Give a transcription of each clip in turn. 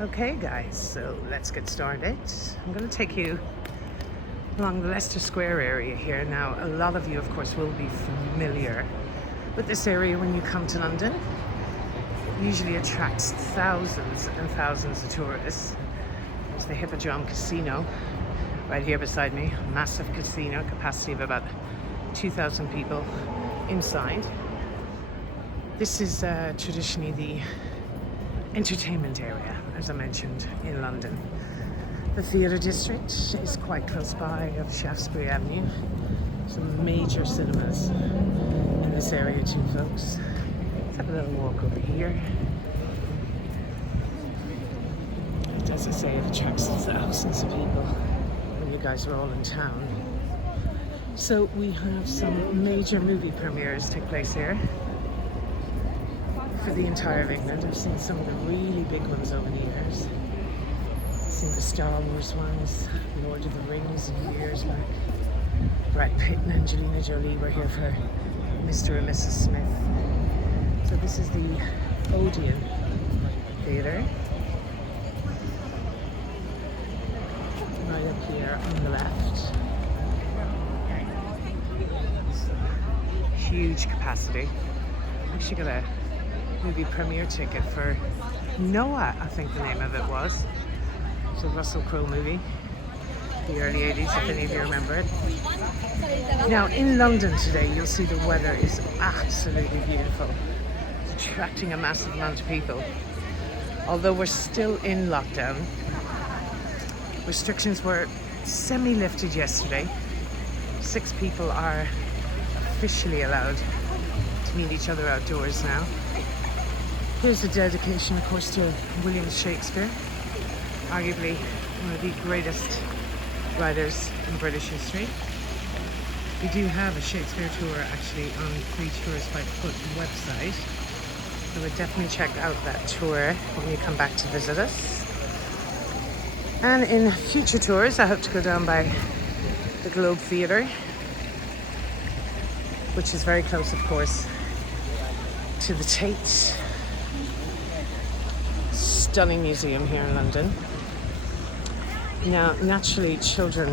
Okay guys, so let's get started. I'm going to take you along the Leicester Square area here. Now, a lot of you of course will be familiar with this area when you come to London. It usually attracts thousands and thousands of tourists. There's the Hippodrome Casino right here beside me. Massive casino, capacity of about 2,000 people inside. This is traditionally the entertainment area, as I mentioned, in London. The theatre district is quite close by of Shaftesbury Avenue. Some major cinemas in this area too, folks. Let's have a little walk over here. And as I say, it attracts thousands of people when you guys are all in town. So we have some major movie premieres take place here for the entire of England. I've seen some of the really big ones over the years. I've seen the Star Wars ones, Lord of the Rings years back. Brad Pitt and Angelina Jolie were here for Mr. and Mrs. Smith. So this is the Odion Theater. Right up here on the left. Huge capacity. Actually got a movie premiere ticket for Noah, I think the name of it was. It's a Russell Crowe movie, the early 80s, if any of you remember it. Now, in London today, you'll see the weather is absolutely beautiful. It's attracting a massive amount of people. Although we're still in lockdown, restrictions were semi-lifted yesterday. 6 people are officially allowed to meet each other outdoors now. Here's a dedication, of course, to William Shakespeare, arguably one of the greatest writers in British history. We do have a Shakespeare tour actually on Free Tours by Foot website, so we'll definitely check out that tour when you come back to visit us. And in future tours, I hope to go down by the Globe Theatre, which is very close, of course, to the Tate. Stunning museum here in London. Now, naturally, children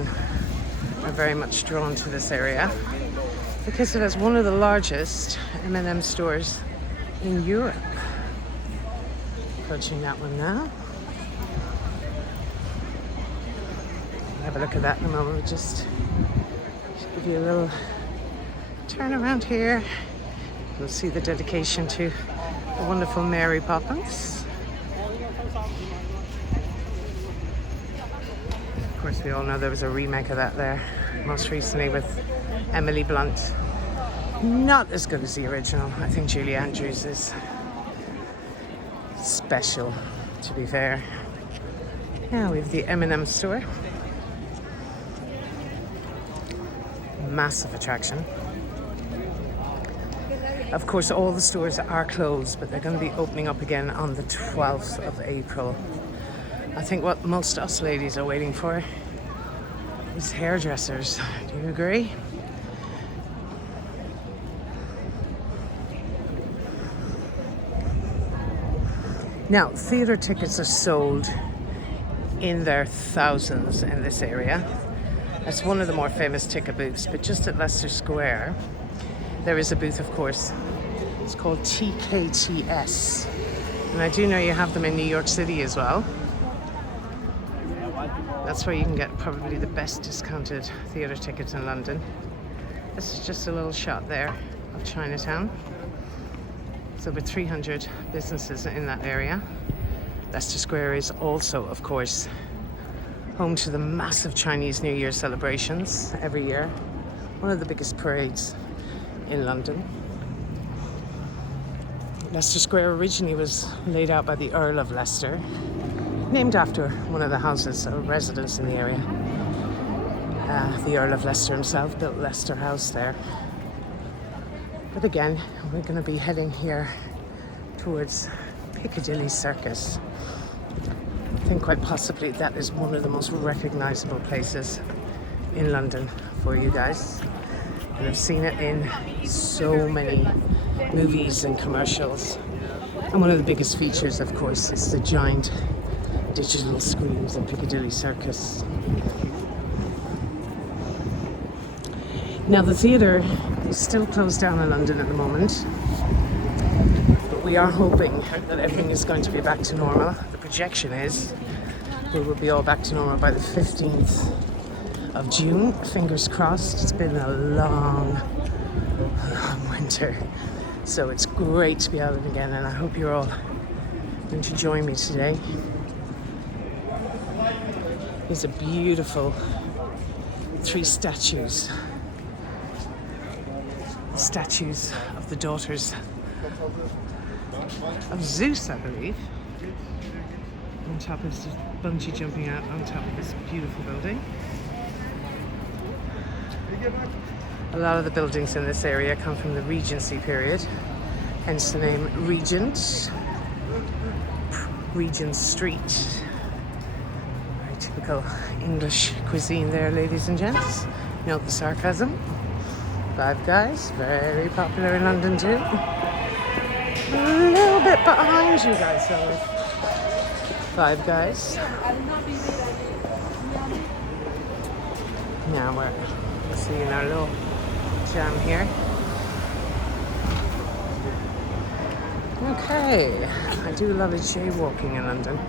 are very much drawn to this area because it has one of the largest M&M stores in Europe. Approaching that one now. Have a look at that in a moment. We'll just give you a little turn around here. You'll see the dedication to the wonderful Mary Poppins. Of course, we all know there was a remake of that there, most recently with Emily Blunt. Not as good as the original. I think Julie Andrews is special, to be fair. Now we have the M&M store. Massive attraction. Of course, all the stores are closed, but they're going to be opening up again on the 12th of April. I think what most us ladies are waiting for is hairdressers. Do you agree? Now, theatre tickets are sold in their thousands in this area. That's one of the more famous ticket booths, but just at Leicester Square, there is a booth, of course. It's called TKTS. And I do know you have them in New York City as well. That's where you can get probably the best discounted theatre tickets in London. This is just a little shot there of Chinatown. There's over 300 businesses in that area. Leicester Square is also, of course, home to the massive Chinese New Year celebrations every year. One of the biggest parades in London. Leicester Square originally was laid out by the Earl of Leicester, named after one of the houses or residents in the area. The Earl of Leicester himself built Leicester House there. But again, we're going to be heading here towards Piccadilly Circus. I think quite possibly that is one of the most recognizable places in London for you guys. And I've seen it in so many movies and commercials. And one of the biggest features, of course, is the giant digital screens of Piccadilly Circus. Now the theatre is still closed down in London at the moment, but we are hoping that everything is going to be back to normal. The projection is we will be all back to normal by the 15th of June. Fingers crossed. It's been a long winter, so it's great to be out again, and I hope you're all going to join me today. These are beautiful 3 statues of the daughters of Zeus, I believe. On top of this bungee jumping out on top of this beautiful building. A lot of the buildings in this area come from the Regency period, hence the name Regent. Regent Street. Very typical English cuisine there, ladies and gents. Note the sarcasm. Five Guys, very popular in London too. A little bit behind you guys though. Five Guys. Now we're seeing our little jam here. Okay, I do love a jaywalking in London.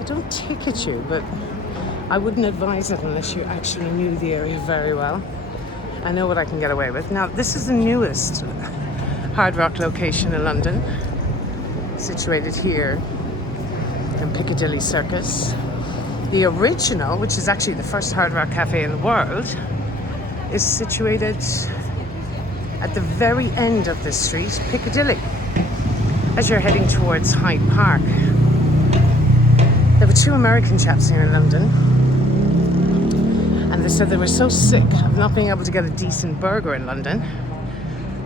I don't ticket you, but I wouldn't advise it unless you actually knew the area very well. I know what I can get away with. Now, this is the newest Hard Rock location in London, situated here in Piccadilly Circus. The original, which is actually the first Hard Rock cafe in the world, is situated at the very end of this street, Piccadilly, as you're heading towards Hyde Park. There were 2 American chaps here in London, and they said they were so sick of not being able to get a decent burger in London,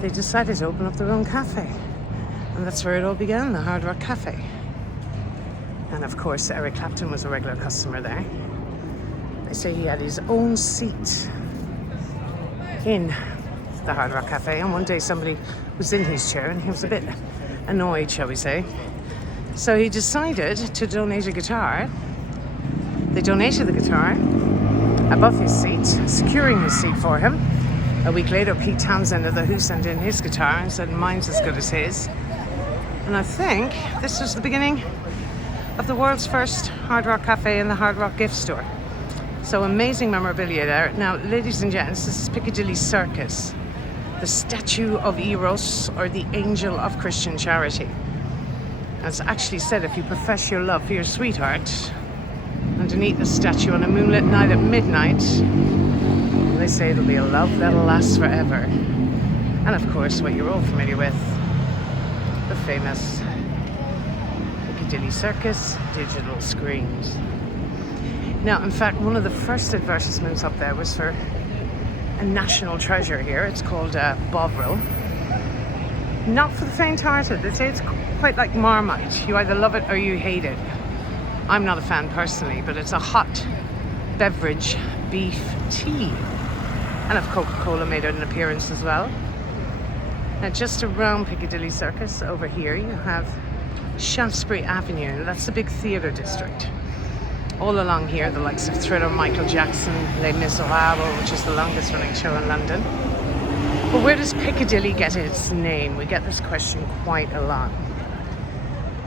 they decided to open up their own cafe. And that's where it all began, the Hard Rock Cafe. And of course, Eric Clapton was a regular customer there. They say he had his own seat in the Hard Rock Cafe, and one day somebody was in his chair and he was a bit annoyed, shall we say. So he decided to donate a guitar. They donated the guitar above his seat, securing his seat for him. A week later, Pete Townsend of The Who sent in his guitar and said, mine's as good as his. And I think this was the beginning of the world's first Hard Rock Cafe and the Hard Rock gift store. So amazing memorabilia there. Now, ladies and gents, this is Piccadilly Circus, the statue of Eros, or the angel of Christian charity. And it's actually said if you profess your love for your sweetheart underneath the statue on a moonlit night at midnight, they say it'll be a love that'll last forever. And of course, what you're all familiar with, the famous Piccadilly Circus digital screens. Now, in fact, one of the first advertisements up there was for a national treasure here. It's called Bovril. Not for the faint-hearted. They say it's quite like Marmite. You either love it or you hate it. I'm not a fan personally, but it's a hot beverage beef tea. And if Coca-Cola made an appearance as well. Now, just around Piccadilly Circus, over here, you have Shaftesbury Avenue. That's the big theatre district. All along here, the likes of Thriller, Michael Jackson, Les Miserables, which is the longest running show in London. But where does Piccadilly get its name? We get this question quite a lot.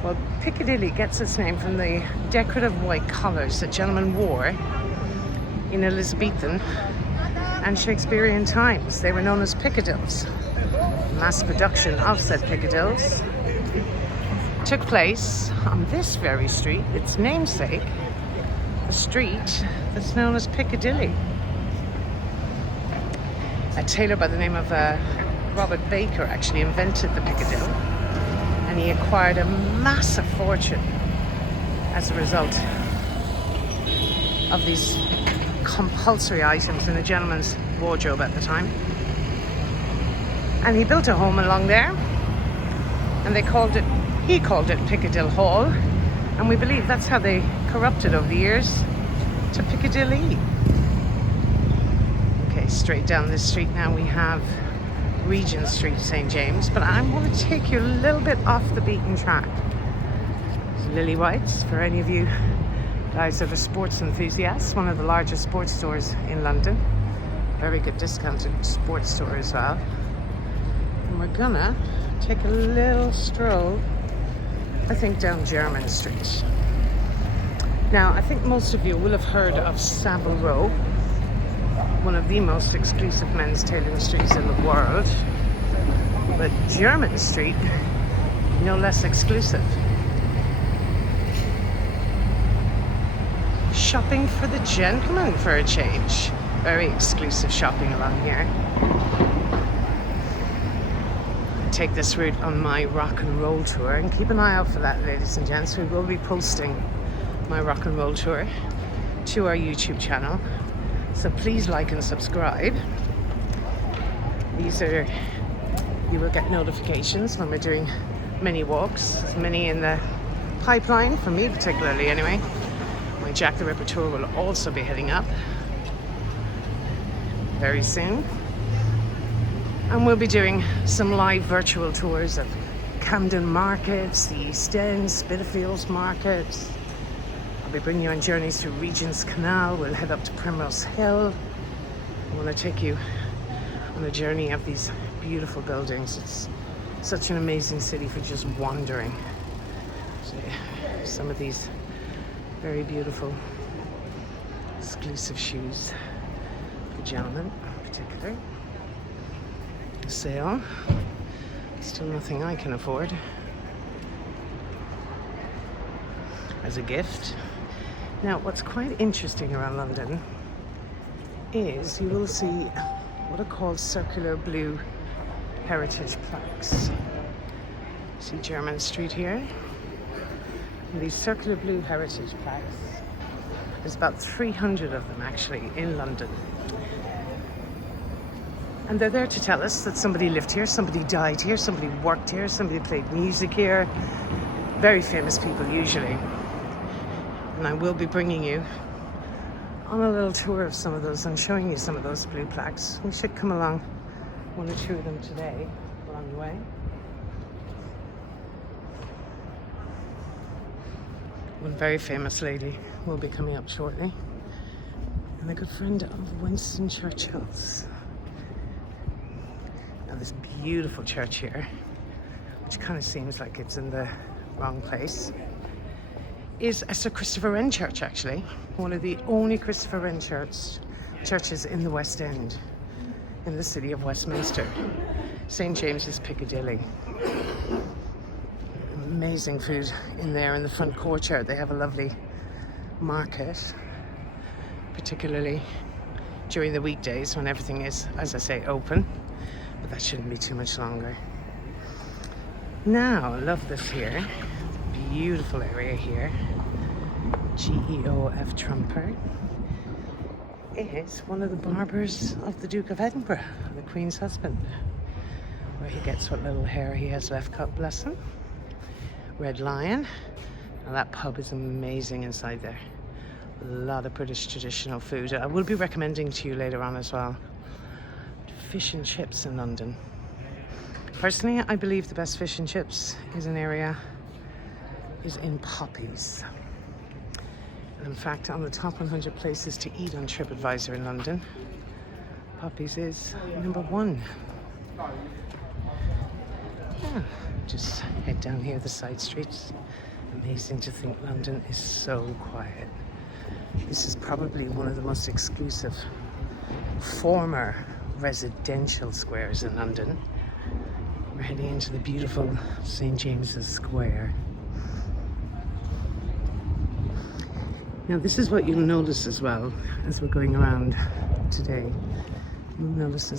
Well, Piccadilly gets its name from the decorative white collars that gentlemen wore in Elizabethan and Shakespearean times. They were known as Piccadilles. Mass production of said Piccadilles took place on this very street, its namesake, the street that's known as Piccadilly. A tailor by the name of Robert Baker actually invented the Piccadilly, and he acquired a massive fortune as a result of these compulsory items in a gentleman's wardrobe at the time. And he built a home along there, and he called it Piccadilly Hall, and we believe that's how they corrupted over the years to Piccadilly. Okay, straight down this street now we have Regent Street, St. James, but I'm going to take you a little bit off the beaten track. Lily Whites, for any of you Guys are the sports enthusiasts, one of the largest sports stores in London. Very good discounted sports store as well. And we're gonna take a little stroll, I think, down Jermyn Street. Now, I think most of you will have heard of Savile Row, one of the most exclusive men's tailoring streets in the world. But Jermyn Street, no less exclusive. Shopping for the gentleman for a change. Very exclusive shopping along here. I take this route on my rock and roll tour, and keep an eye out for that, ladies and gents. We will be posting my rock and roll tour to our YouTube channel. So please like and subscribe. You will get notifications when we're doing many walks. There's many in the pipeline, for me particularly anyway. My Jack the Ripper tour will also be heading up very soon. And we'll be doing some live virtual tours of Camden Markets, the East End, Spitalfields Market. I'll be bringing you on journeys through Regent's Canal. We'll head up to Primrose Hill. I want to take you on a journey of these beautiful buildings. It's such an amazing city for just wandering. So, some of these very beautiful, exclusive shoes for gentlemen in particular. Sale. Still nothing I can afford as a gift. Now, what's quite interesting around London is you will see what are called circular blue heritage plaques. See Jermyn Street here? And these circular blue heritage plaques, there's about 300 of them actually in London. And they're there to tell us that somebody lived here, somebody died here, somebody worked here, somebody played music here. Very famous people usually. And I will be bringing you on a little tour of some of those and showing you some of those blue plaques. We should come along one or two of them today along the way. One very famous lady will be coming up shortly, and a good friend of Winston Churchill's. Now this beautiful church here, which kind of seems like it's in the wrong place, is a Sir Christopher Wren church actually. One of the only Christopher Wren churches in the West End, in the city of Westminster. St. James's Piccadilly. Amazing food in there in the front courtyard. They have a lovely market, particularly during the weekdays when everything is, as I say, open. But that shouldn't be too much longer. Now, I love this here. Beautiful area here. GEOF Trumper is one of the barbers of the Duke of Edinburgh, the Queen's husband, where he gets what little hair he has left cut, bless him. Red Lion. Now that pub is amazing inside there. A lot of British traditional food. I will be recommending to you later on as well. Fish and chips in London. Personally, I believe the best fish and chips is in Poppies. And in fact, on the top 100 places to eat on TripAdvisor in London, Poppies is number 1. Yeah, just head down here the side streets. Amazing to think London is so quiet. This is probably one of the most exclusive former residential squares in London. We're heading into the beautiful St. James's Square. Now this is what you'll notice as well as we're going around today. You'll notice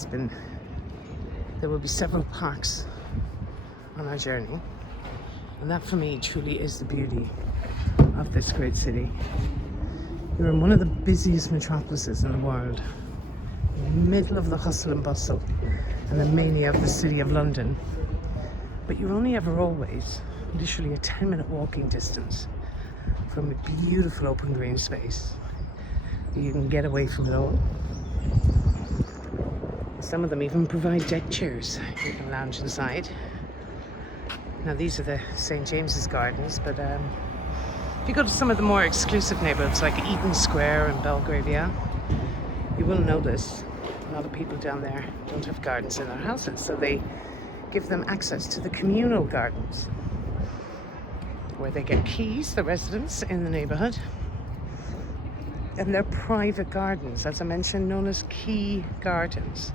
there will be several parks on our journey. And that for me truly is the beauty of this great city. You're in one of the busiest metropolises in the world, in the middle of the hustle and bustle and the mania of the city of London. But you're only ever always literally a 10-minute walking distance from a beautiful open green space. You can get away from it all. Some of them even provide deck chairs. You can lounge inside. Now these are the St. James's Gardens, but if you go to some of the more exclusive neighborhoods like Eaton Square and Belgravia, you will notice a lot of people down there don't have gardens in their houses, so they give them access to the communal gardens where they get keys, the residents in the neighborhood, and they're private gardens, as I mentioned, known as key gardens.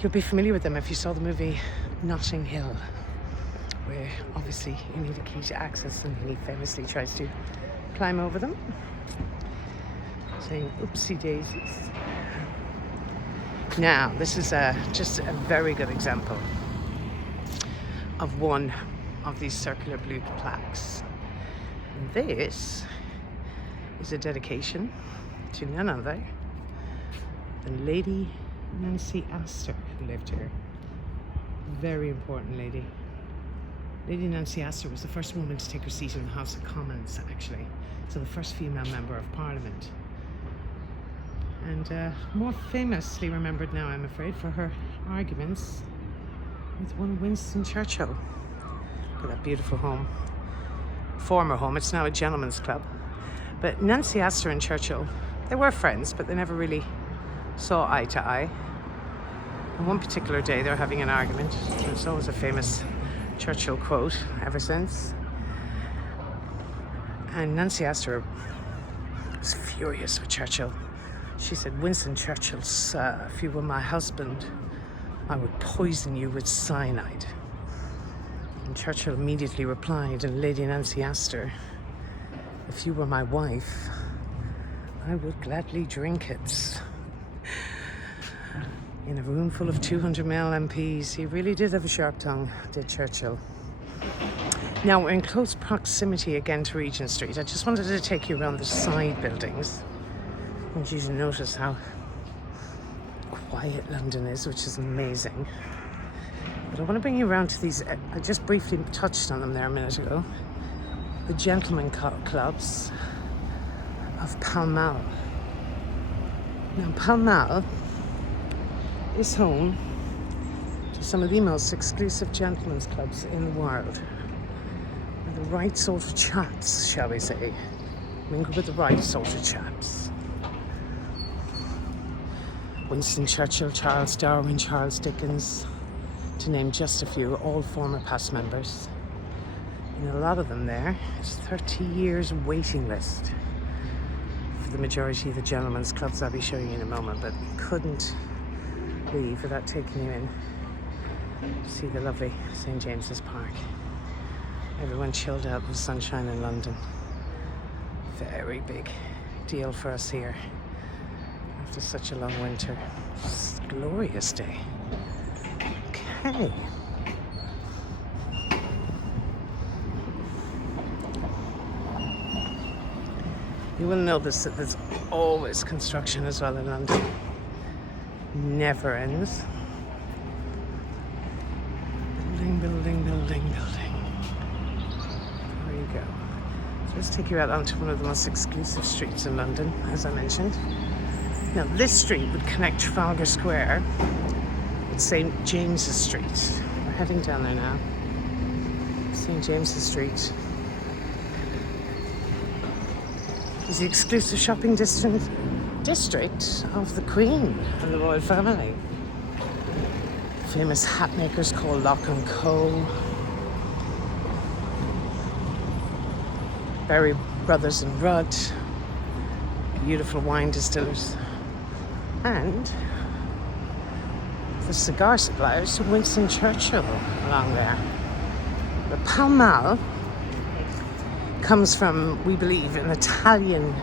You'll be familiar with them if you saw the movie Notting Hill, where obviously you need a key to access, and he famously tries to climb over them, saying oopsie daisies. Now, this is just a very good example of one of these circular blue plaques. And this is a dedication to none other than Lady Nancy Astor, who lived here. Very important lady. Lady Nancy Astor was the first woman to take her seat in the House of Commons, actually. So the first female member of Parliament. And more famously remembered now, I'm afraid, for her arguments with one Winston Churchill. Look at that beautiful home. Former home, it's now a gentleman's club. But Nancy Astor and Churchill, they were friends, but they never really saw eye to eye. On one particular day, they're having an argument. There's always a famous Churchill quote ever since. And Nancy Astor was furious with Churchill. She said, "Winston Churchill, sir, if you were my husband, I would poison you with cyanide." And Churchill immediately replied, and Lady Nancy Astor, "If you were my wife, I would gladly drink it." In a room full of 200 male MPs, he really did have a sharp tongue, did Churchill. Now, we're in close proximity again to Regent Street. I just wanted to take you around the side buildings. I want you to notice how quiet London is, which is amazing. But I want to bring you around to these, I just briefly touched on them there a minute ago, the gentlemen clubs of Pall Mall. Now, Pall Mall is home to some of the most exclusive gentlemen's clubs in the world. Where the right sort of chaps, shall we say, mingle with the right sort of chaps. Winston Churchill, Charles Darwin, Charles Dickens, to name just a few, all former past members. And a lot of them there is 30 years waiting list for the majority of the gentlemen's clubs I'll be showing you in a moment, but couldn't leave without taking you in to see the lovely St. James's Park. Everyone chilled out in the sunshine in London. Very big deal for us here after such a long winter. It's a glorious day. Okay. You will notice that there's always construction as well in London. Never ends. Building, building, building, building. There you go. So let's take you out onto one of the most exclusive streets in London, as I mentioned. Now, this street would connect Trafalgar Square with St. James's Street. We're heading down there now. St. James's Street is the exclusive shopping district of the Queen and the royal family. Famous hat makers called Lock & Co. Berry Brothers and Rudd. Beautiful wine distillers. And the cigar suppliers to Winston Churchill along there. The Pall Mall comes from, we believe, an Italian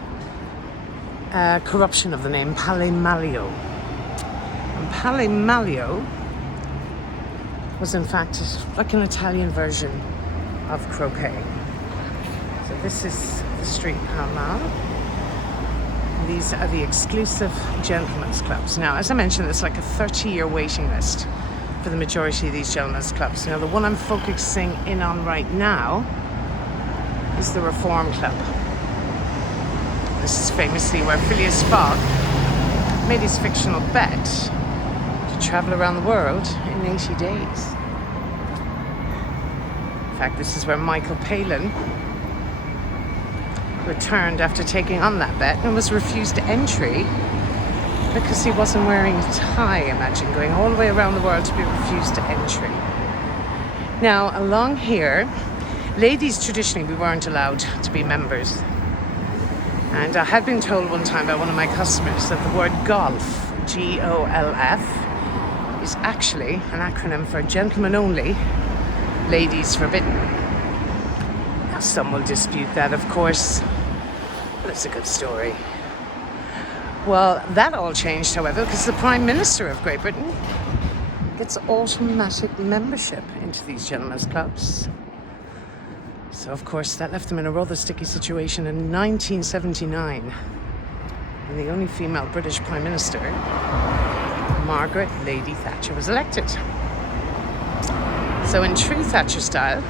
corruption of the name Palle Mallio. And Palle Mallio was in fact like an Italian version of croquet. So this is the street Pall Mall. These are the exclusive gentlemen's clubs. Now, as I mentioned, it's like a 30-year waiting list for the majority of these gentlemen's clubs. Now, the one I'm focusing in on right now is the Reform Club. This is famously where Phileas Fogg made his fictional bet to travel around the world in 80 days. In fact, this is where Michael Palin returned after taking on that bet and was refused entry because he wasn't wearing a tie. Imagine going all the way around the world to be refused entry. Now, along here, ladies traditionally we weren't allowed to be members. And I had been told one time by one of my customers that the word golf, G-O-L-F, is actually an acronym for gentlemen only, ladies forbidden. Now, some will dispute that, of course, but it's a good story. Well, that all changed, however, because the Prime Minister of Great Britain gets automatic membership into these gentlemen's clubs. So, of course, that left them in a rather sticky situation in 1979. And the only female British Prime Minister, Margaret Lady Thatcher, was elected. So in true Thatcher style,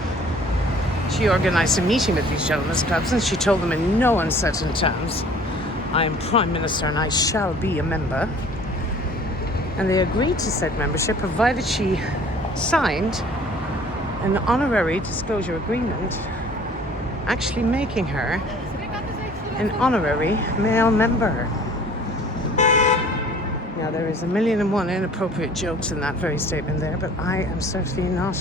she organised a meeting with these gentlemen's clubs and she told them in no uncertain terms, I am Prime Minister and I shall be a member. And they agreed to said membership provided she signed an honorary disclosure agreement, actually making her an honorary male member. Now, there is 1,000,001 inappropriate jokes in that very statement there, but I am certainly not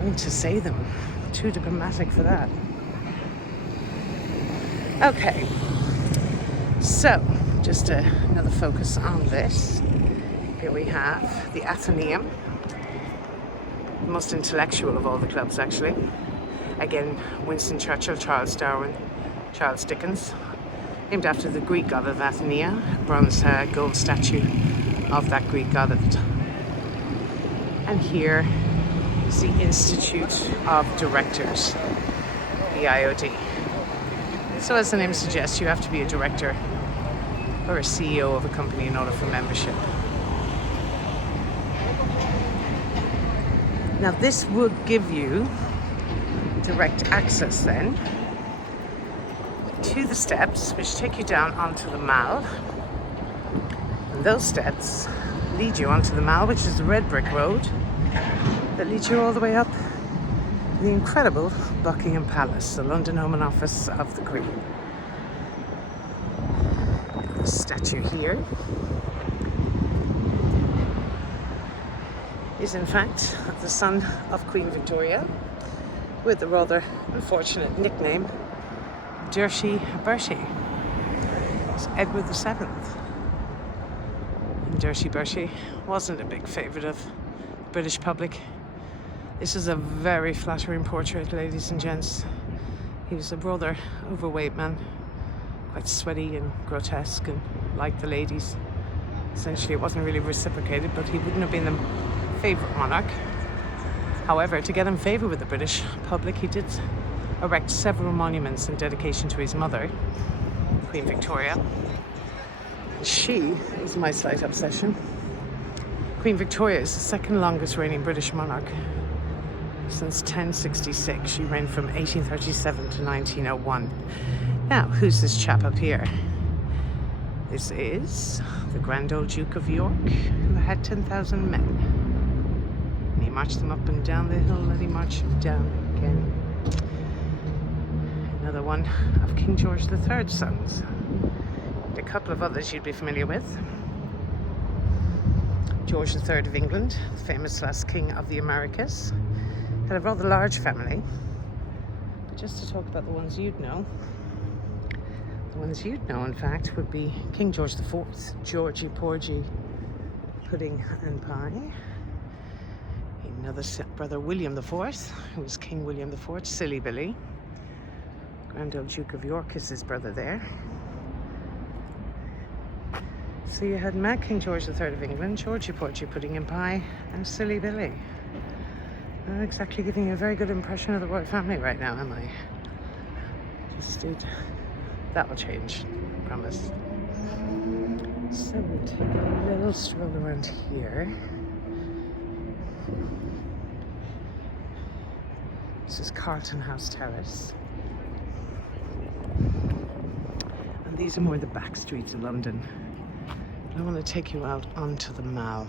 going to say them. Too diplomatic for that. Okay, so just another focus on this. Here we have the Athenaeum, the most intellectual of all the clubs, actually. Again, Winston Churchill, Charles Darwin, Charles Dickens, named after the Greek god of Athena, a bronze gold statue of that Greek god at the time. And here is the Institute of Directors, the IOD. So as the name suggests, you have to be a director or a CEO of a company in order for membership. Now this would give you direct access then to the steps which take you down onto the Mall. And those steps lead you onto the Mall, which is the red brick road that leads you all the way up to the incredible Buckingham Palace, the London home and office of the Queen. The statue here is in fact the son of Queen Victoria, with the rather unfortunate nickname Dirty Bertie. It's Edward VII. And Dirty Bertie wasn't a big favourite of the British public. This is a very flattering portrait, ladies and gents. He was a rather overweight man, quite sweaty and grotesque and like the ladies. Essentially, it wasn't really reciprocated, but he wouldn't have been the favourite monarch. However, to get in favour with the British public, he did erect several monuments in dedication to his mother, Queen Victoria. She is my slight obsession. Queen Victoria is the second longest reigning British monarch since 1066. She reigned from 1837 to 1901. Now, who's this chap up here? This is the Grand Old Duke of York, who had 10,000 men. And he marched them up and down the hill, and he marched them down again. Another one of King George III's sons. And a couple of others you'd be familiar with. George III of England, the famous last king of the Americas, had a rather large family. But just to talk about the ones you'd know, the ones you'd know, in fact, would be King George IV, Georgie Porgy, Pudding and Pie. Another brother, William IV, who was King William IV, Silly Billy. Grand Old Duke of York is his brother there. So you had Mad King George III of England, Georgie Porgy, Pudding and Pie, and Silly Billy. Not exactly giving you a very good impression of the royal family right now, am I? Just did. That will change, I promise. So we'll take a little stroll around here. This is Carlton House Terrace. And these are more the back streets of London. I want to take you out onto the Mall.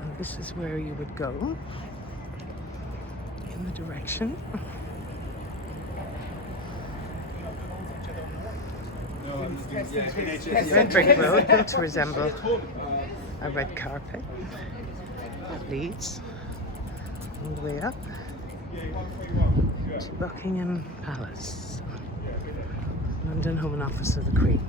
And this is where you would go in the direction Red brick road built to resemble a red carpet. That leads all the way up to Buckingham Palace, London home and office of the Queen.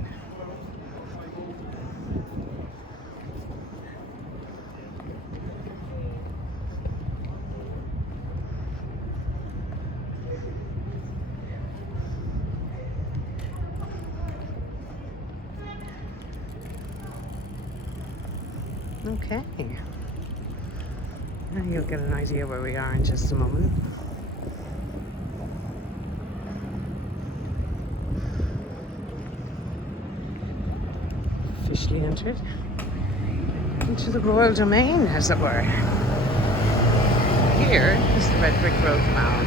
Okay, now you'll get an idea where we are in just a moment. Officially entered into the royal domain, as it were. Here is the red brick road now.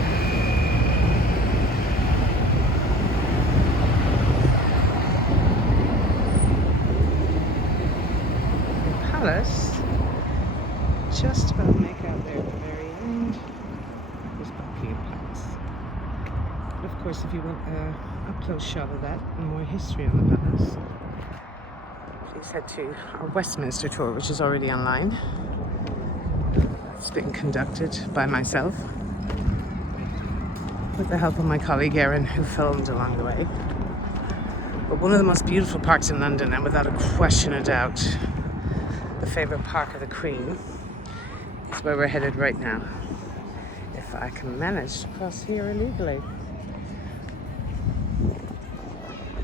Palace, just about make out there at the very end is Buckingham Palace. But of course, if you want a up-close shot of that and more history on the palace, please head to our Westminster tour, which is already online. It's been conducted by myself with the help of my colleague Erin, who filmed along the way. But one of the most beautiful parks in London, and without a question of doubt, the favourite park of the Queen, is where we're headed right now. If I can manage to cross here illegally.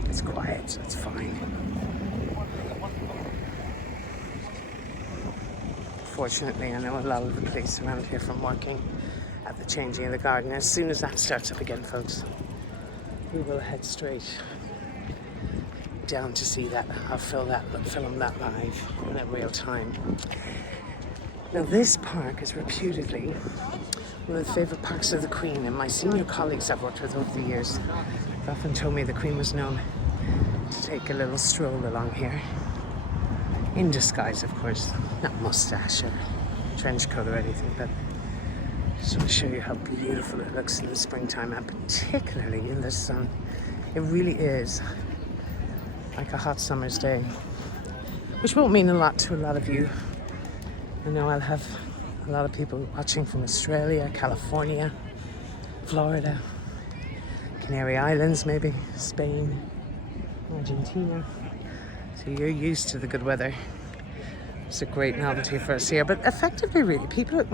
It's quiet, so it's fine. Fortunately, I know a lot of the police around here from working at the changing of the garden. As soon as that starts up again, folks, we will head straight down to see that. I'll film that live in real time. Now, this park is reputedly one of the favourite parks of the Queen, and my senior colleagues I've worked with over the years have often told me the Queen was known to take a little stroll along here. In disguise, of course, not mustache or trench coat or anything, but I just want to show you how beautiful it looks in the springtime, and particularly in the sun. It really is like a hot summer's day, which won't mean a lot to a lot of you. I know I'll have a lot of people watching from Australia, California, Florida, Canary Islands maybe, Spain, Argentina. So you're used to the good weather. It's a great novelty for us here. But effectively, really, people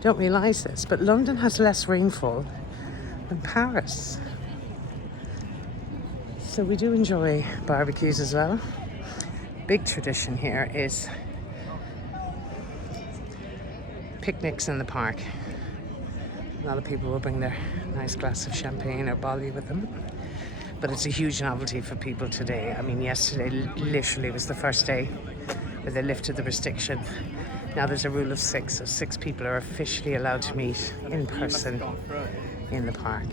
don't realise this, but London has less rainfall than Paris. So we do enjoy barbecues as well. Big tradition here is picnics in the park. A lot of people will bring their nice glass of champagne or bolly with them. But it's a huge novelty for people today. I mean, yesterday literally was the first day where they lifted the restriction. Now there's a rule of 6, so 6 people are officially allowed to meet in person in the park.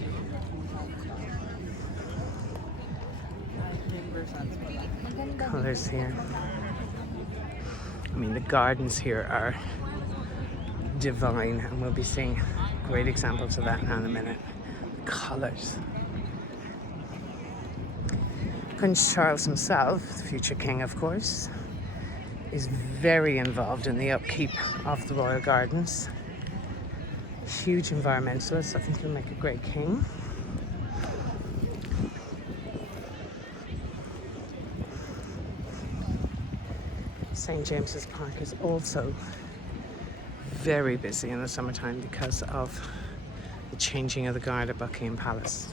Colours here. I mean, the gardens here are divine, and we'll be seeing great examples of that now in a minute. Colours. Prince Charles himself, the future king of course, is very involved in the upkeep of the royal gardens. Huge environmentalist. I think he'll make a great king. St. James's Park is also very busy in the summertime because of the changing of the guard at Buckingham Palace,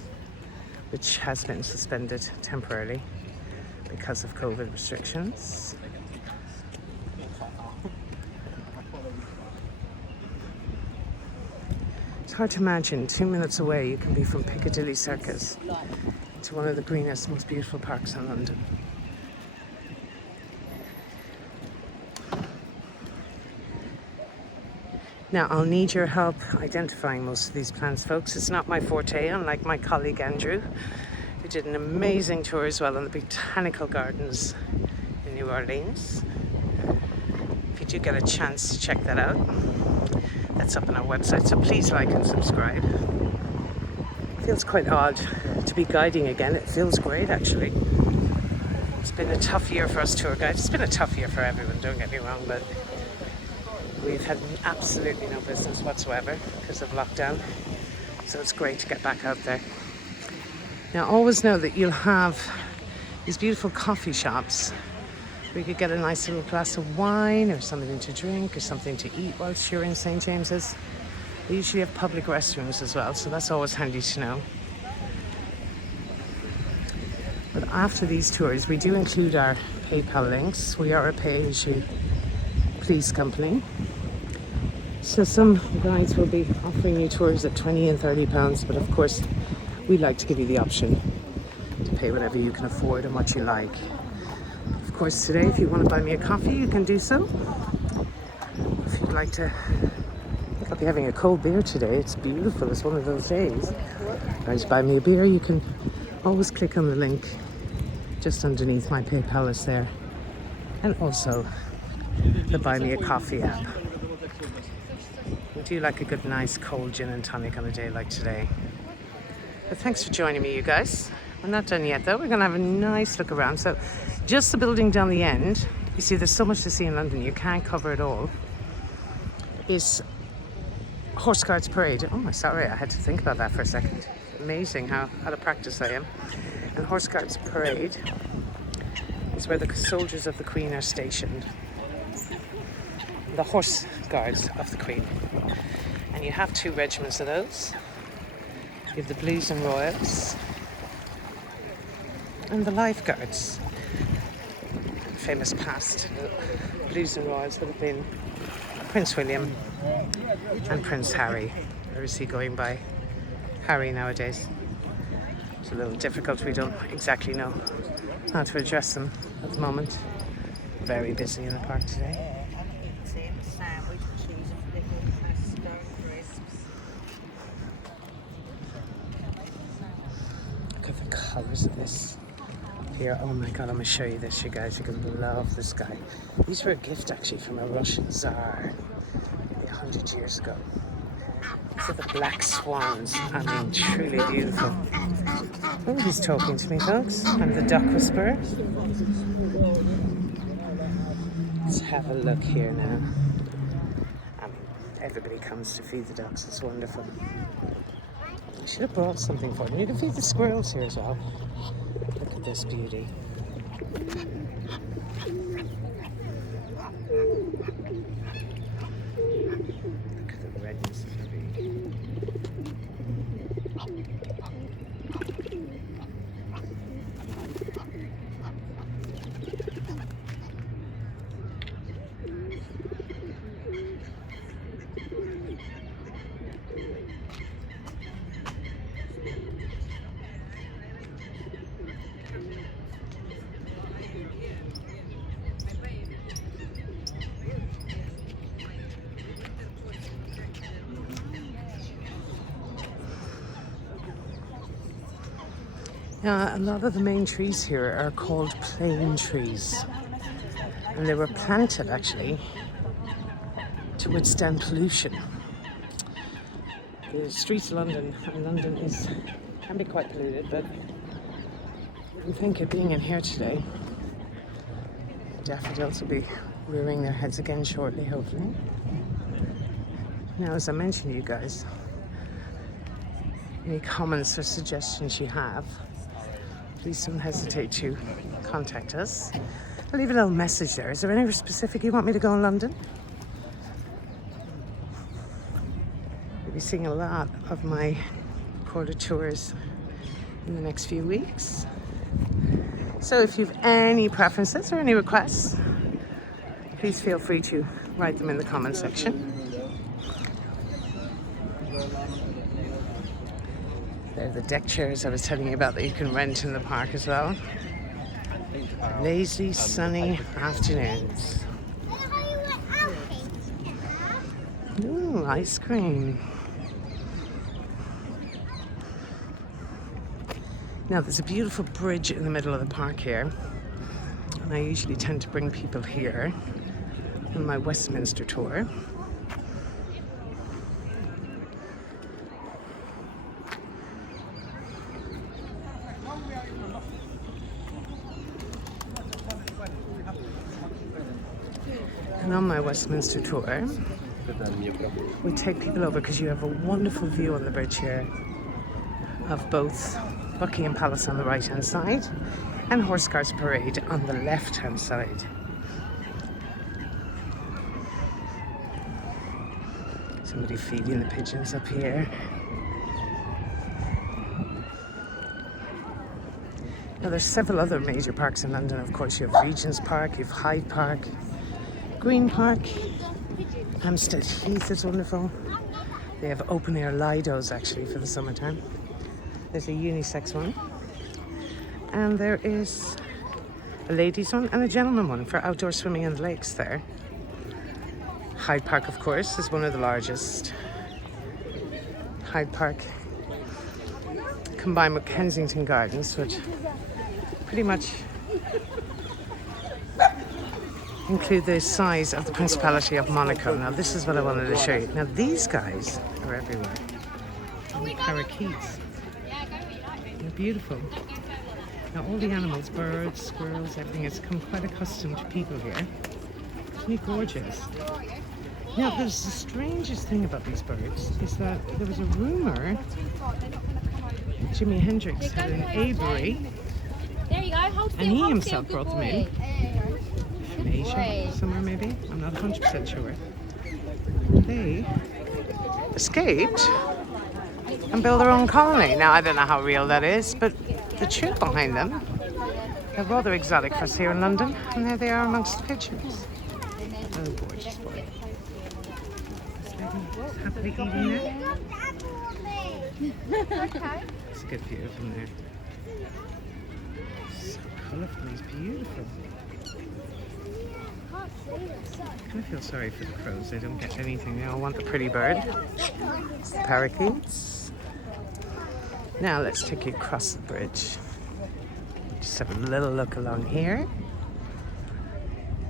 which has been suspended temporarily because of COVID restrictions. It's hard to imagine 2 minutes away you can be from Piccadilly Circus to one of the greenest, most beautiful parks in London. Now, I'll need your help identifying most of these plants, folks. It's not my forte, unlike my colleague Andrew, who did an amazing tour as well in the Botanical Gardens in New Orleans. If you do get a chance to check that out, that's up on our website, so please like and subscribe. It feels quite odd to be guiding again. It feels great, actually. It's been a tough year for us tour guides. It's been a tough year for everyone, don't get me wrong, but we've had absolutely no business whatsoever because of lockdown. So it's great to get back out there. Now, always know that you'll have these beautiful coffee shops where you could get a nice little glass of wine or something to drink or something to eat whilst you're in St. James's. They usually have public restrooms as well, so that's always handy to know. But after these tours, we do include our PayPal links. We are a pay-as-you-please company. So some guides will be offering you tours at £20 and £30, but of course, we like to give you the option to pay whatever you can afford and what you like. Of course, today, if you want to buy me a coffee, you can do so. If you'd like to, I think I'll be having a cold beer today. It's beautiful. It's one of those days. Guys, buy me a beer. You can always click on the link just underneath my PayPal is there. And also the Buy Me a Coffee app. We do like a good, nice, cold gin and tonic on a day like today. But thanks for joining me, you guys. We're not done yet, though. We're going to have a nice look around. So just the building down the end, you see there's so much to see in London, you can't cover it all, is Horse Guards Parade. Oh, sorry, I had to think about that for a second. Amazing how out of practice I am. And Horse Guards Parade is where the soldiers of the Queen are stationed. The Horse Guards of the Queen. And you have 2 regiments of those. You have the Blues and Royals and the Life Guards. Famous past Blues and Royals would have been Prince William and Prince Harry. Or is he going by Harry nowadays? It's a little difficult. We don't exactly know how to address them at the moment. Very busy in the park today. Look at the colours of this here. Oh my god, I'm going to show you this, you guys. You're going to love this guy. These were a gift actually from a Russian Tsar 100 years ago. These are the black swans. I mean, truly beautiful. Oh, he's talking to me, folks. I'm the duck whisperer. Let's have a look here now. I mean, everybody comes to feed the ducks. It's wonderful. I should have brought something for them. You can feed the squirrels here as well. Look at this beauty. Look at the redness of the beauty. A lot of the main trees here are called plane trees, and they were planted actually to withstand pollution. The streets of London, and London can be quite polluted, but I think of being in here today, daffodils will be rearing their heads again shortly, hopefully. Now, as I mentioned to you guys, any comments or suggestions you have, please don't hesitate to contact us. I'll leave a little message there. Is there anywhere specific you want me to go in London? We'll be seeing a lot of my quarter tours in the next few weeks. So if you have any preferences or any requests, please feel free to write them in the comment section. They're the deck chairs I was telling you about that you can rent in the park as well. Lazy, sunny afternoons. Ooh, ice cream. Now there's a beautiful bridge in the middle of the park here, and I usually tend to bring people here on my Westminster tour. And on my Westminster tour, we take people over because you have a wonderful view on the bridge here of both Buckingham Palace on the right hand side and Horse Guards Parade on the left hand side. Somebody feeding the pigeons up here. Now there's several other major parks in London, of course. You have Regent's Park, you have Hyde Park, Green Park, Hampstead Heath is wonderful. They have open air Lidos actually for the summertime. There's a unisex one. And there is a ladies one and a gentleman one for outdoor swimming in the lakes there. Hyde Park, of course, is one of the largest. Hyde Park combined with Kensington Gardens, which pretty much include the size of the Principality of Monaco. Now this is what I wanted to show you. Now these guys are everywhere. Parakeets. They're beautiful. Now all the animals, birds, squirrels, everything has become quite accustomed to people here. Isn't it gorgeous? Now there's the strangest thing about these birds is that there was a rumour Jimi Hendrix had an aviary. There you go. And he himself brought them in from Asia, somewhere maybe. I'm not 100% sure. They escaped and built their own colony. Now I don't know how real that is, but the truth behind them, they're rather exotic for us here in London, and there they are amongst the pigeons. Oh, gorgeous boy. Happily eating there. It's a good view from there. So colourful, he's beautiful. I kind of feel sorry for the crows, they don't get anything, they all want the pretty bird. Parakeets. Now let's take you across the bridge. Just have a little look along here.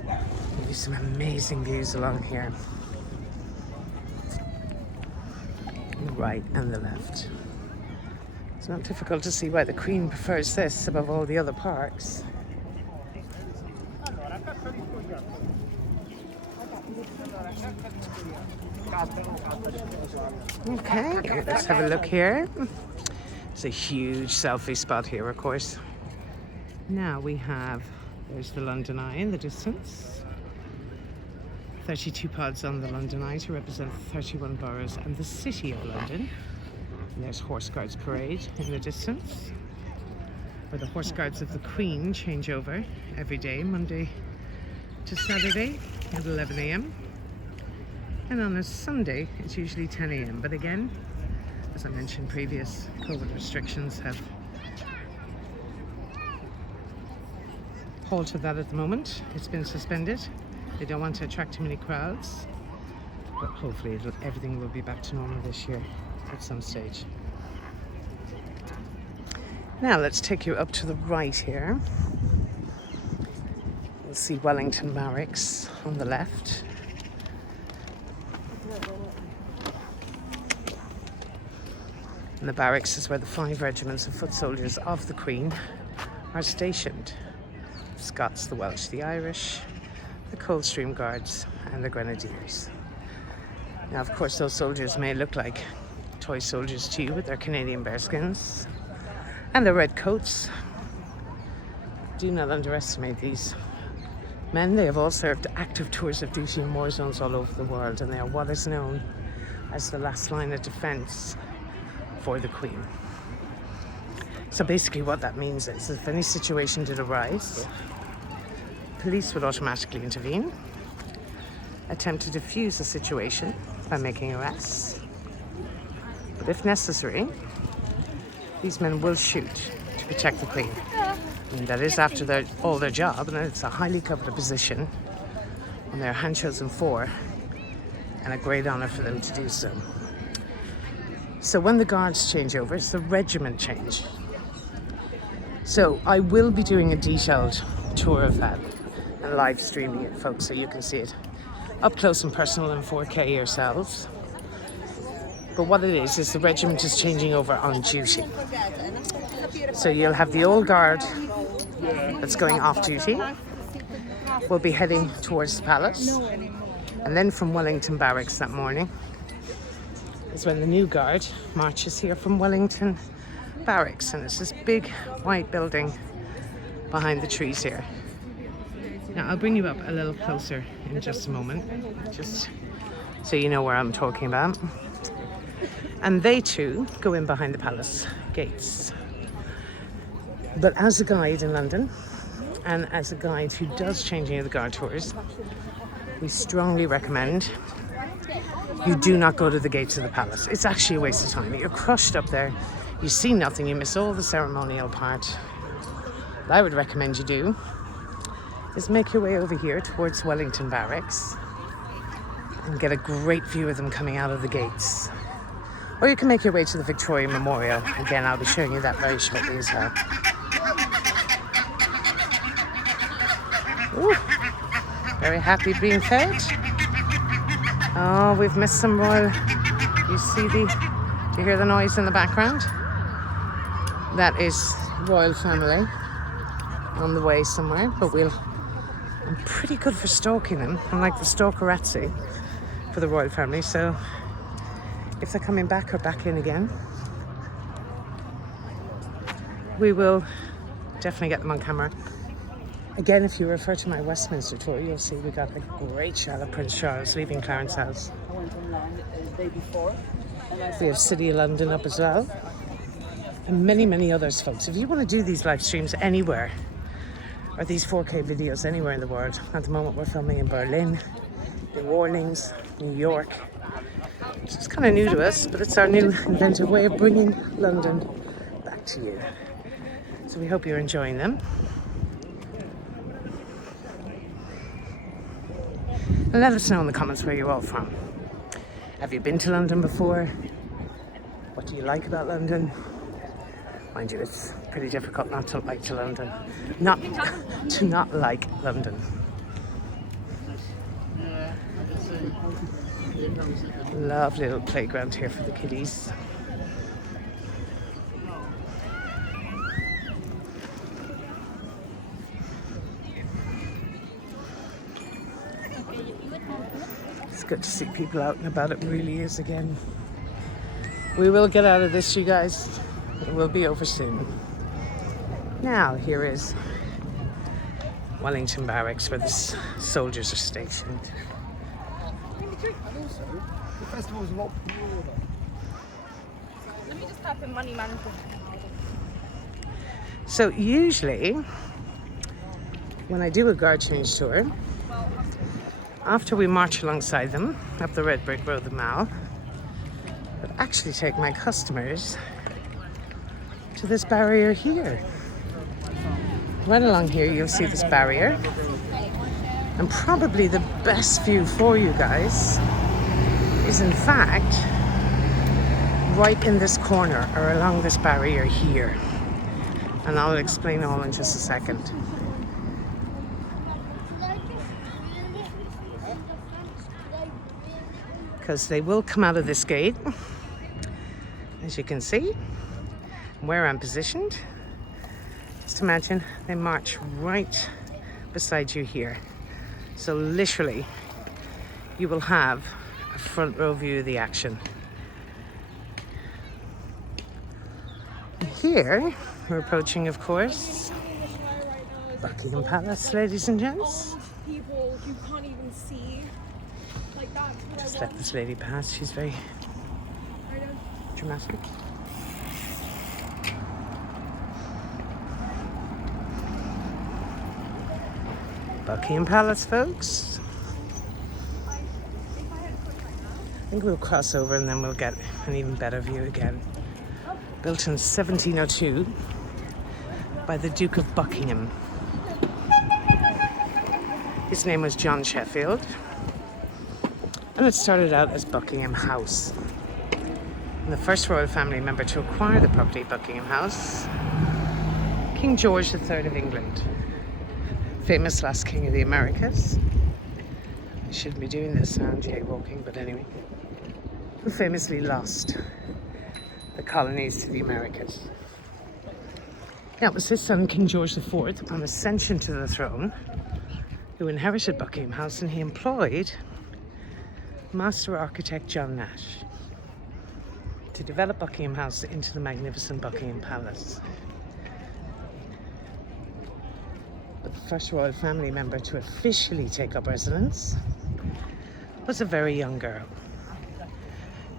Give you some amazing views along here. The right and the left. It's not difficult to see why the Queen prefers this above all the other parks. Okay, let's have a look here. It's a huge selfie spot here, of course. Now we have, there's the London Eye in the distance. 32 pods on the London Eye to represent 31 boroughs and the City of London. And there's Horse Guards Parade in the distance, where the Horse Guards of the Queen change over every day, Monday to Saturday at 11 a.m. And on a Sunday, it's usually 10 a.m. But again, as I mentioned, previous COVID restrictions have halted that at the moment. It's been suspended. They don't want to attract too many crowds, but hopefully everything will be back to normal this year at some stage. Now let's take you up to the right here. You'll see Wellington Barracks on the left. And the barracks is where the 5 regiments of foot soldiers of the Queen are stationed. The Scots, the Welsh, the Irish, the Coldstream Guards and the Grenadiers. Now of course those soldiers may look like toy soldiers to you with their Canadian bearskins and their red coats. Do not underestimate these men. They have all served active tours of duty in war zones all over the world, and they are what is known as the last line of defence for the Queen. So basically what that means is if any situation did arise, police would automatically intervene, attempt to defuse the situation by making arrests. But if necessary, these men will shoot to protect the Queen. And that is after all their job, and it's a highly coveted position, and they're hand-chosen for, and a great honour for them to do so. So when the guards change over, it's the regiment change. So I will be doing a detailed tour of that and live streaming it, folks, so you can see it up close and personal in 4K yourselves. But what it is the regiment is changing over on duty. So you'll have the old guard that's going off duty, we'll be heading towards the palace. And then from Wellington Barracks that morning is when the new guard marches here from Wellington Barracks. And it's this big white building behind the trees here. Now I'll bring you up a little closer in just a moment, just so you know where I'm talking about. And they too go in behind the palace gates. But as a guide in London, and as a guide who does changing of the guard tours, we strongly recommend you do not go to the gates of the palace. It's actually a waste of time. You're crushed up there, you see nothing, you miss all the ceremonial part. What I would recommend you do is make your way over here towards Wellington Barracks and get a great view of them coming out of the gates. Or you can make your way to the Victoria Memorial. Again, I'll be showing you that very shortly as well. Ooh, very happy being fed. Oh, we've missed some royal. Do you hear the noise in the background? That is royal family on the way somewhere, but I'm pretty good for stalking them. I'm like the stalkerazzi for the royal family, so if they're coming back or back in again, we will definitely get them on camera. Again, if you refer to my Westminster tour, you'll see we got a great shot of Prince Charles leaving Clarence House. I went online the day before. We have City of London up as well. And many, many others, folks. If you want to do these live streams anywhere, or these 4K videos anywhere in the world, at the moment we're filming in Berlin, New Orleans, New York. It's kind of new to us, but it's our new inventive way of bringing London back to you. So we hope you're enjoying them. And let us know in the comments where you're all from. Have you been to London before? What do you like about London? Mind you, it's pretty difficult not to like London. Not like London. Lovely little playground here for the kiddies. It's good to see people out and about. It really is again. We will get out of this, you guys. It will be over soon. Now, here is Wellington Barracks, where the soldiers are stationed. And also, the festival's a lot broader. Let me just type in money management. So usually, when I do a guard change tour, after we march alongside them up the red brick road, the Mall, I'd actually take my customers to this barrier here. Right along here, you'll see this barrier. And probably the best view for you guys is in fact right in this corner or along this barrier here. And I'll explain all in just a second. Because they will come out of this gate, as you can see, where I'm positioned. Just imagine they march right beside you here. So literally, you will have a front row view of the action. And here, we're approaching, of course, Buckingham Palace, ladies and gents. People you can't even see. Like that's what Just let this lady pass. She's very dramatic. Buckingham Palace, folks. I think we'll cross over and then we'll get an even better view again. Built in 1702 by the Duke of Buckingham. His name was John Sheffield, and it started out as Buckingham House. And the first royal family member to acquire the property, Buckingham House, King George III of England. Famous last king of the Americas. I shouldn't be doing this now, jaywalking, but anyway. Who famously lost the colonies to the Americas. Now, it was his son, King George IV, upon ascension to the throne, who inherited Buckingham House, and he employed master architect John Nash to develop Buckingham House into the magnificent Buckingham Palace. But the first royal family member to officially take up residence was a very young girl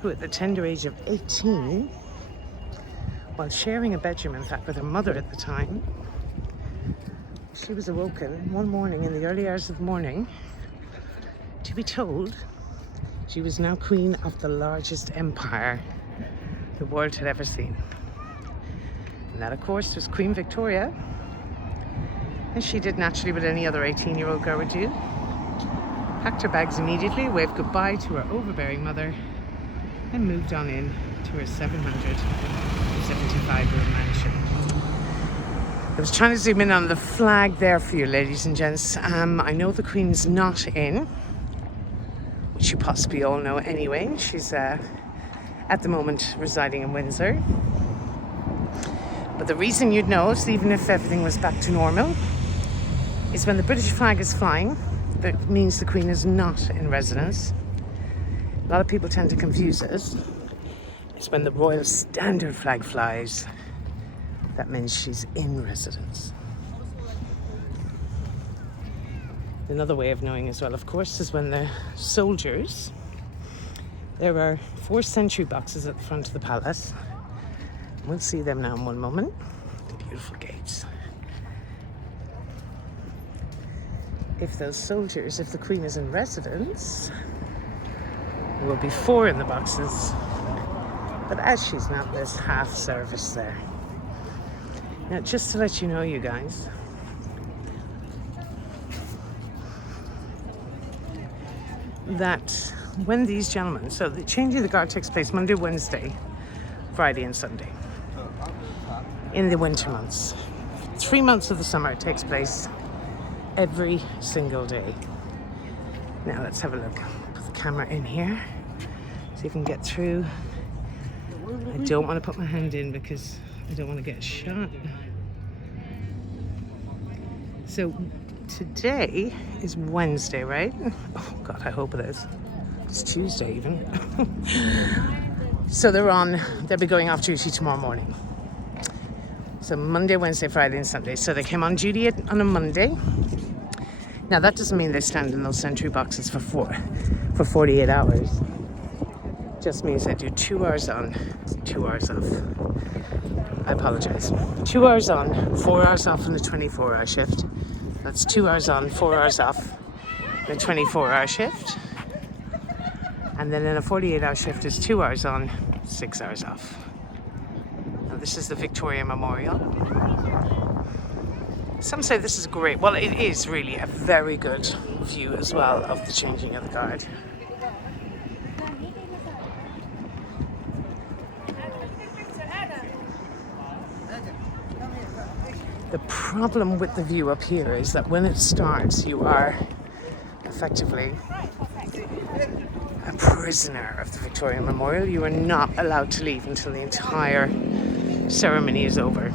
who, at the tender age of 18, while sharing a bedroom, in fact, with her mother at the time, she was awoken one morning in the early hours of the morning to be told she was now queen of the largest empire the world had ever seen. And that, of course, was Queen Victoria. And she did naturally what any other 18-year-old girl would do. Packed her bags immediately, waved goodbye to her overbearing mother, and moved on in to her 775-room mansion. I was trying to zoom in on the flag there for you, ladies and gents. I know the Queen's not in, which you possibly all know anyway. She's at the moment residing in Windsor. But the reason you'd know is, even if everything was back to normal, is when the British flag is flying, that means the Queen is not in residence. A lot of people tend to confuse it. It's when the royal standard flag flies, that means she's in residence. Another way of knowing as well, of course, is when the soldiers, there are 4 sentry boxes at the front of the palace. We'll see them now in one moment. The beautiful gates. If those soldiers, if the Queen is in residence, there will be 4 in the boxes. But as she's not, there's half service there. Now, just to let you know, you guys, that when these gentlemen, so the changing of the guard takes place Monday, Wednesday, Friday and Sunday in the winter months. 3 months of the summer it takes place every single day. Now let's have a look. Put the camera in here, see if we can get through. I don't want to put my hand in because I don't want to get shot. So today is Wednesday, right? Oh God, I hope it is. It's Tuesday even. So they'll be going off duty tomorrow morning. So Monday, Wednesday, Friday and Sunday. So they came on duty on a Monday. Now that doesn't mean they stand in those sentry boxes for 48 hours. Just means they do 2 hours on, 2 hours off. I apologize. 2 hours on, 4 hours off in a 24-hour shift. That's 2 hours on, 4 hours off in a 24-hour shift. And then in a 48-hour shift is 2 hours on, 6 hours off. Now this is the Victoria Memorial. Some say this is great. Well, it is really a very good view as well of the changing of the guard. The problem with the view up here is that when it starts, you are effectively a prisoner of the Victoria Memorial. You are not allowed to leave until the entire ceremony is over.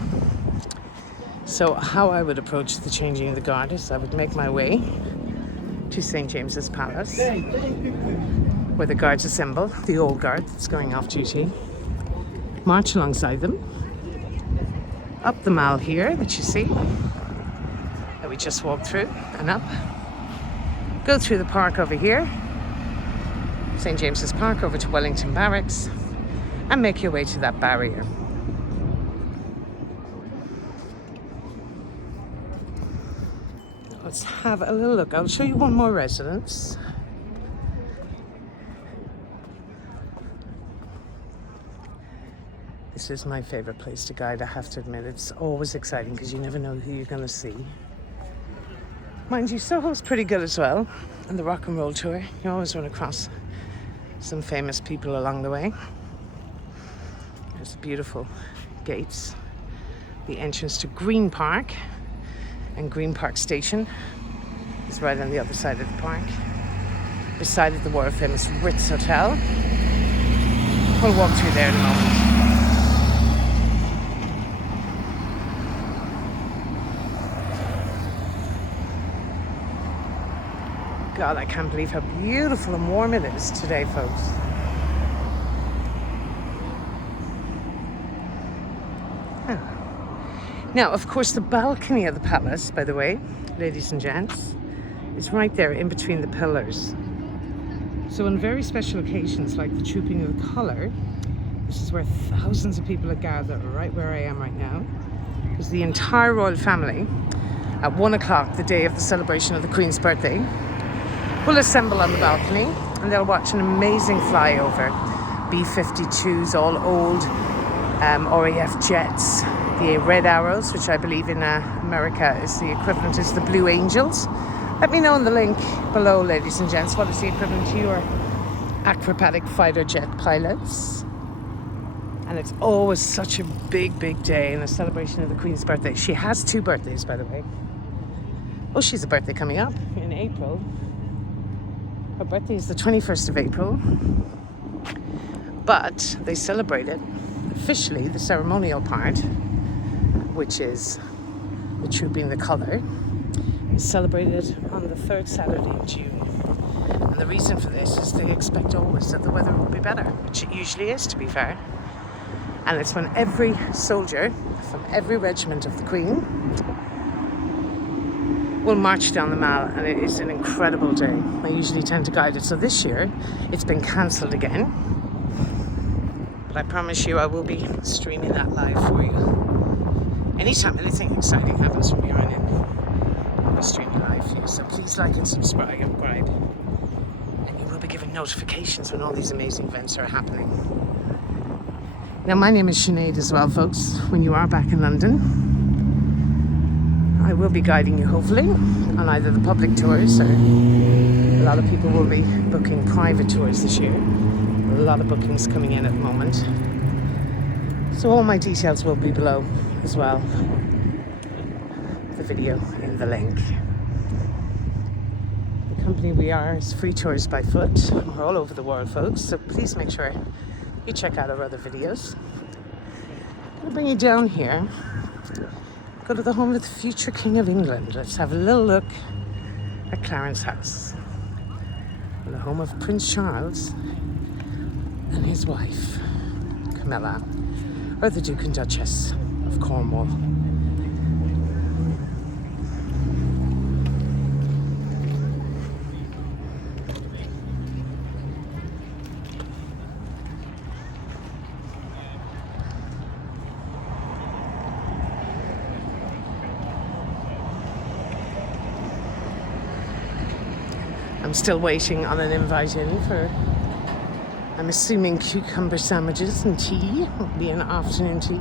So how I would approach the changing of the guard is I would make my way to St. James's Palace, where the guards assemble, the old guard that's going off duty, march alongside them, up the Mall here that you see, that we just walked through, and up, go through the park over here, St. James's Park, over to Wellington Barracks, and make your way to that barrier. Let's have a little look. I'll show you one more residence. This is my favorite place to guide, I have to admit. It's always exciting because you never know who you're going to see. Mind you, Soho's pretty good as well. And the rock and roll tour, you always run across some famous people along the way. There's beautiful gates. The entrance to Green Park, and Green Park Station is right on the other side of the park, beside the world famous Ritz Hotel. We'll walk through there in a moment. God, I can't believe how beautiful and warm it is today, folks. Oh. Now, of course, the balcony of the palace, by the way, ladies and gents, is right there in between the pillars. So on very special occasions, like the Trooping of the Colour, this is where thousands of people are gathered, right where I am right now, because the entire royal family, at 1 o'clock, the day of the celebration of the Queen's birthday, will assemble on the balcony and they'll watch an amazing flyover. B-52s, all old RAF jets, the Red Arrows, which I believe in America is the equivalent is the Blue Angels. Let me know in the link below, ladies and gents, what is the equivalent to your acrobatic fighter jet pilots. And it's always such a big, big day in the celebration of the Queen's birthday. She has 2 birthdays, by the way. Oh, she's a birthday coming up in April. Her birthday is the 21st of April. But they celebrate it officially, the ceremonial part, which is the Trooping the Colour, is celebrated on the 3rd Saturday in June. And the reason for this is they expect always that the weather will be better, which it usually is, to be fair. And it's when every soldier from every regiment of the Queen will march down the Mall, and it is an incredible day. I usually tend to guide it. So this year, it's been cancelled again. But I promise you, I will be streaming that live for you. Anytime anything exciting happens from here on in, I'll be streaming live for you. So please like and subscribe. And you will be given notifications when all these amazing events are happening. Now, my name is Sinead as well, folks. When you are back in London, I will be guiding you, hopefully, on either the public tours or a lot of people will be booking private tours this year. A lot of bookings coming in at the moment. So all my details will be below as well. The video in the link. The company we are is Free Tours by Foot. We're all over the world, folks, so please make sure you check out our other videos. I'm going to bring you down here. Go to the home of the future King of England. Let's have a little look at Clarence House. The home of Prince Charles and his wife, Camilla, or the Duke and Duchess of Cornwall. I'm still waiting on an invite in for, I'm assuming, cucumber sandwiches and tea. It'll be an afternoon tea.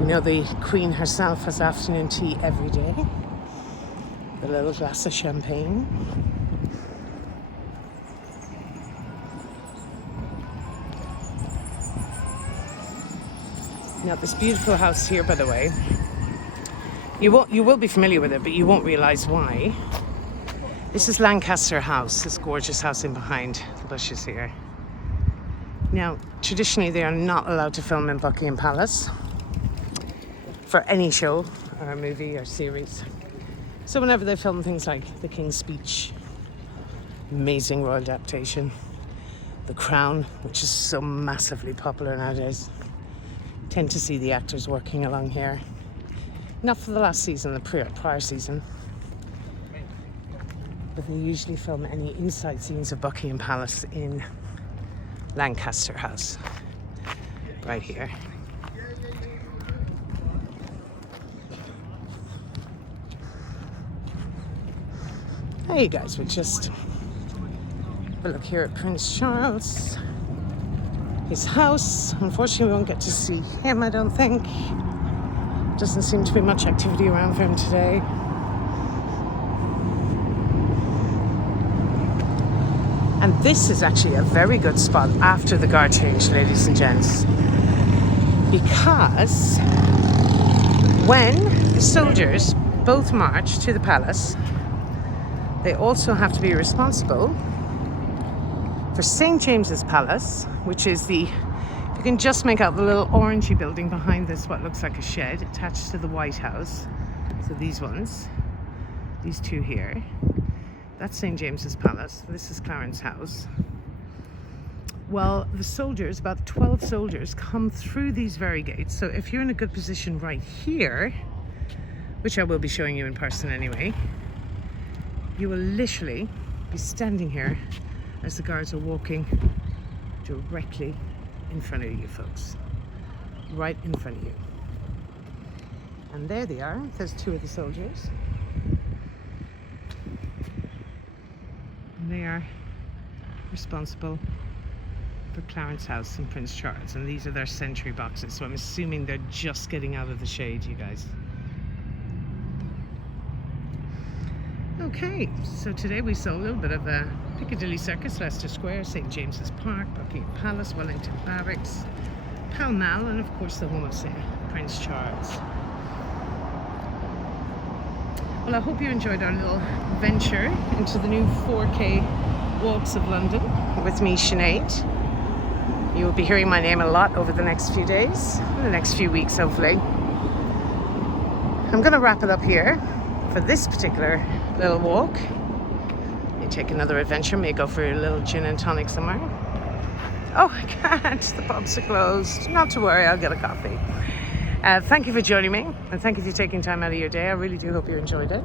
You know, the Queen herself has afternoon tea every day. A little glass of champagne. Now, this beautiful house here, by the way, you will be familiar with it, but you won't realise why. This is Lancaster House, this gorgeous house in behind the bushes here. Now, traditionally they are not allowed to film in Buckingham Palace for any show or movie or series. So whenever they film things like The King's Speech, amazing royal adaptation, The Crown, which is so massively popular nowadays, tend to see the actors working along here. Not for the last season, the prior season. But they usually film any inside scenes of Buckingham Palace in Lancaster House, right here. Hey, you guys, we just have a look here at Prince Charles, his house. Unfortunately, we won't get to see him, I don't think. Doesn't seem to be much activity around for him today. And this is actually a very good spot after the guard change, ladies and gents. Because when the soldiers both march to the palace, they also have to be responsible for St. James's Palace, which is the, you can just make out the little orangey building behind this, what looks like a shed attached to the White House. So these ones, these two here, that's St. James's Palace. This is Clarence House. Well, the soldiers, about 12 soldiers, come through these very gates. So if you're in a good position right here, which I will be showing you in person anyway, you will literally be standing here as the guards are walking directly in front of you, folks. Right in front of you. And there they are. There's two of the soldiers. And they are responsible for Clarence House and Prince Charles. And these are their sentry boxes. So I'm assuming they're just getting out of the shade, you guys. Okay, so today we saw a little bit of a Piccadilly Circus, Leicester Square, St. James's Park, Buckingham Palace, Wellington Barracks, Pall Mall, and of course the home of Prince Charles. Well, I hope you enjoyed our little venture into the new 4K walks of London with me, Sinead. You will be hearing my name a lot over the next few days, the next few weeks hopefully. I'm going to wrap it up here for this particular little walk. May take another adventure, may go for a little gin and tonic somewhere. Oh, I can't, the pubs are closed. Not to worry, I'll get a coffee. Thank you for joining me, and thank you for taking time out of your day. I really do hope you enjoyed it.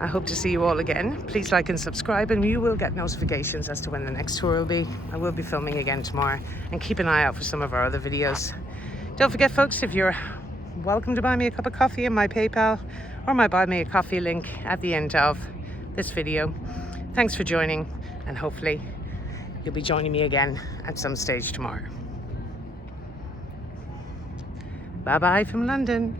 I hope to see you all again. Please like and subscribe, and you will get notifications as to when the next tour will be. I will be filming again tomorrow, and keep an eye out for some of our other videos. Don't forget, folks, if you're welcome to buy me a cup of coffee in my PayPal or my Buy Me a Coffee link at the end of this video. Thanks for joining, and hopefully you'll be joining me again at some stage tomorrow. Bye bye from London.